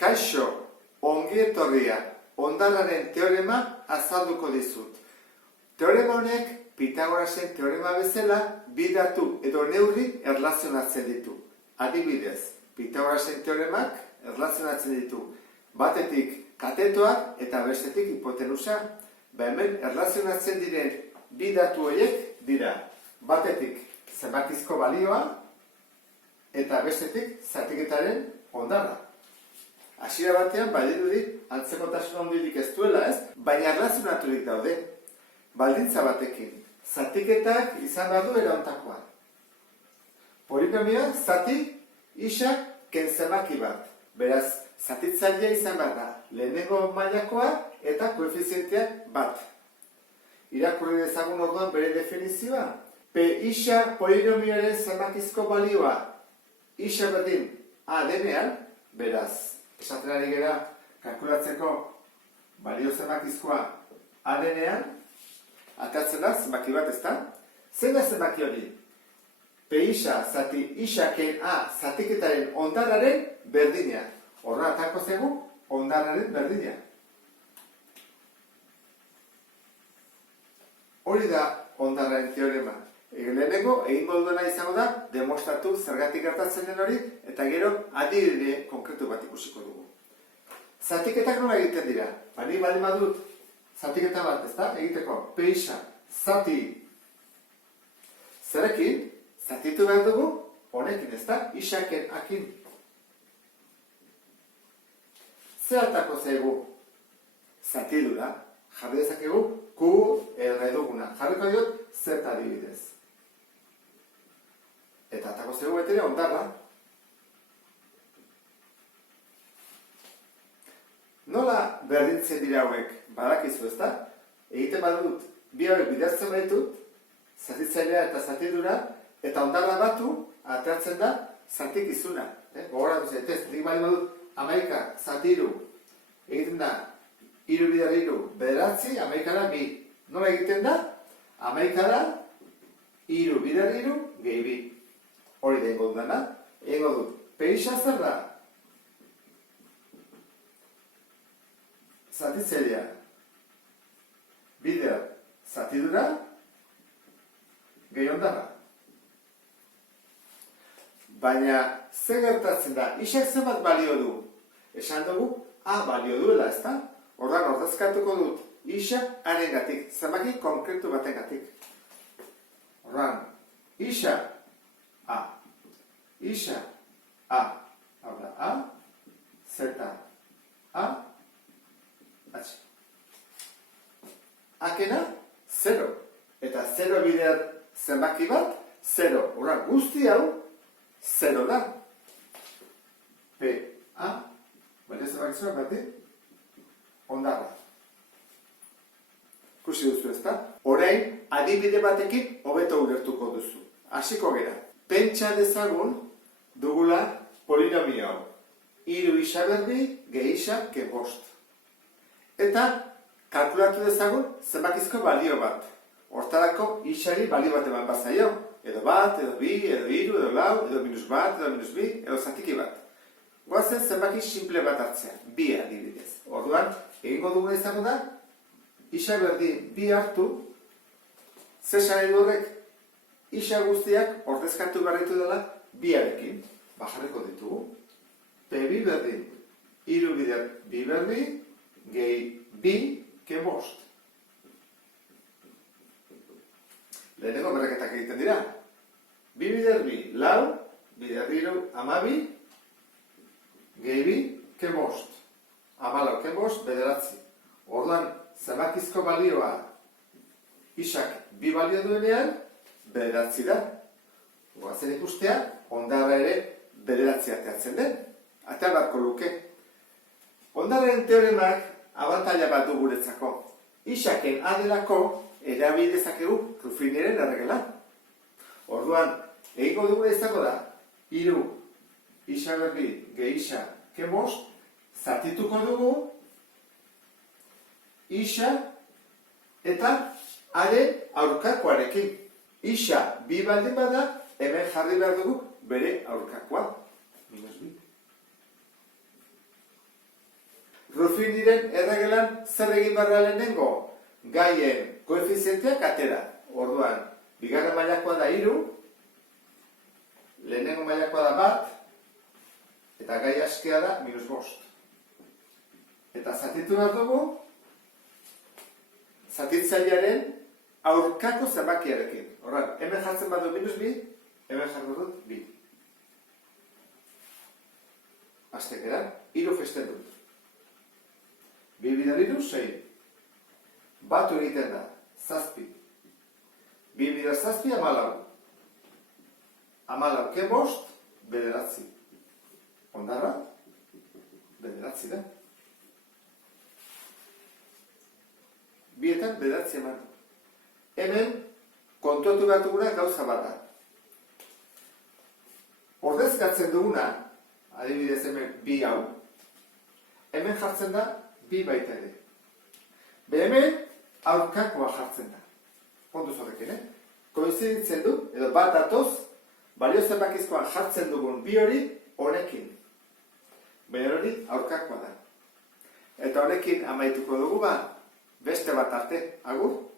Kaixo, ongi etorria, hondarraren teorema azalduko dizut. Teorema honek, Pitagorasen teorema bezala, bi datu edo neurri erlazionatzen ditu. Adibidez, Pitagorasen teoremak erlazionatzen ditu. Batetik katetoak eta bestetik hipotenusa. Hemen erlazionatzen diren bi datu horiek dira. Batetik zenbakizko balioa eta bestetik zatiketaren hondarra. Hasiera batean badirudi antzekotasun handirik ez duela, ez? Baina erlazionaturik daude. Baldintza batekin, zatiketak izan behar du eraontakoa. Polinomioa zati isak ken zenbaki bat. Beraz, zatitzailea izan behar da lehenengo mailakoa eta koefizienteak bat. Irakurri dezagun orduan bere definizioa. P isa polinomioaren zenbakizko balioa isa berdin a denean, beraz, esaten ari gera kalkulatzeko balio zenbakizkoa a denean, atatzen da zenbaki bat, ezta? Zein da zenbaki hori? P isa zati isaken a zatiketaren hondarraren berdina. Horra atako zegu hondarraren berdina. Hori da hondarraren teorema. Lehenengo, egingo duena izango da, demostratu zergatik gertatzen den hori, eta gero adibide konkretu bat ikusiko dugu. Zatiketak nola egiten dira? Bani baldin badut zatiketa bat, ezta? Egiteko, P isa, zati. Zerekin, zatitu behar dugu, honekin, ezta? Isaken akin. Zer altako zaigu? Zatidura. Jarri dezakegu, Q erreduguna. Jarriko diot, Z adibidez. Eta atako zaigu betere hondarra. Nola berdintzen dira hauek? Badakizu, ezta? Egiten badut, bi hauek bidertzen baditut, zatitzailea eta zatidura, eta hondarra batu, ateratzen da, zatikizuna. Gogoratu zaitez, nik bali badut, 11, zatiru, egiten da, 3 bider 3, bederatzi, 11 bi. Nola egiten da? 11, 3 bider 3, gehi bi. Hori da ingo dudana, ingo dut. P isa zer da? Zatitzailea. Bider, zatidura, gehi hondarra. Baina, zer gertatzen da? Isak zenbat balio du? Esan dugu, A balio duela, ezta? Ordan ordezkatuko dut. Isa arengatik, zenbaki konkretu batengatik. Ordan, isa A. Isa A. Hau da, A. Z. A. H. Akena, 0. Eta 0 bider zenbaki bat, 0. Ordan, guzti hau, 0 da. P. A. Baina zenbakizua bati, hondarra. Kusi duzu, ezta? Orain, adibide batekin hobeto ulertuko duzu. Hasiko gera. Pentsa dezagun dugula polinomio hau. 3 isa berdi, gehi isa, ke 5. Eta kalkulatu dezagun zenbakizko balio bat. Hortarako isari balio bat eman bazaio. Edo bat, edo bi, edo 3, edo lau, edo minus bat, edo minus bi, edo zatiki bat. Goazen zenbaki simple bat hartzea, bi adibidez. Orduan, egingo duguna izango da, isa berdi bi hartu, zesan edo horrek, isa guztiak ordezkatu barritu dela biarekin. Bajarriko ditugu. P bi berdin, 3 bider bi berdi, gehi bi, ke 5. Lehenengo berreketak egiten dira. Bi bider bi, lau, bider 3, 12, gehi bi, ke 5. 14, ke 5, bederatzi. Orduan, zenbakizko balioa isak bi balio duenean, bederatzi da. Goazen ikustea, hondarra ere bederatzi ateatzen den. Atea barko luke. Hondarraren teoremak abantaila bat du guretzako. Isaken adelako erabidezakegu Ruffiniren erregela. Orduan, egingo duguna izango da, 3 isa berdi gehi isa ke 5, zatituko dugu isa eta haren aurkakoarekin. Isa bi baldin bada, hemen jarri behar dugu bere aurkakoa. Minus bi. Ruffiniren erregelan zer egin barra lehenengo? Gaien koefizienteak atera. Orduan, bigarren mailakoa da 3, lehenengo mailakoa da 1, eta gai askea da -5. Eta zatitu behar dugu, zatitzailearen aurkako zenbakiarekin. Horren, hemen jartzen badu -2, hemen jartzen dut 2. Aztek edan, 3 gesten dut. 2 bidar 3, 6. Batu egiten da, 7. 2 bidar 7, 14. 14 ke 5, 9. Ondarra, 9 da. Bietan 9 eman. Hemen, kontuatu behar duguna gauza bat da. Ordezkatzen duguna, adibidez hemen 2 hau, hemen jartzen da 2 baita ere. Hemen aurkakoa jartzen da. Kontuz horrekin, koinziditzen du, edo bat atoz, balio zenbakizkoan jartzen dugun 2 hori honekin. Baina hori aurkakoa da. Eta honekin amaituko dugu beste bat arte. Agur?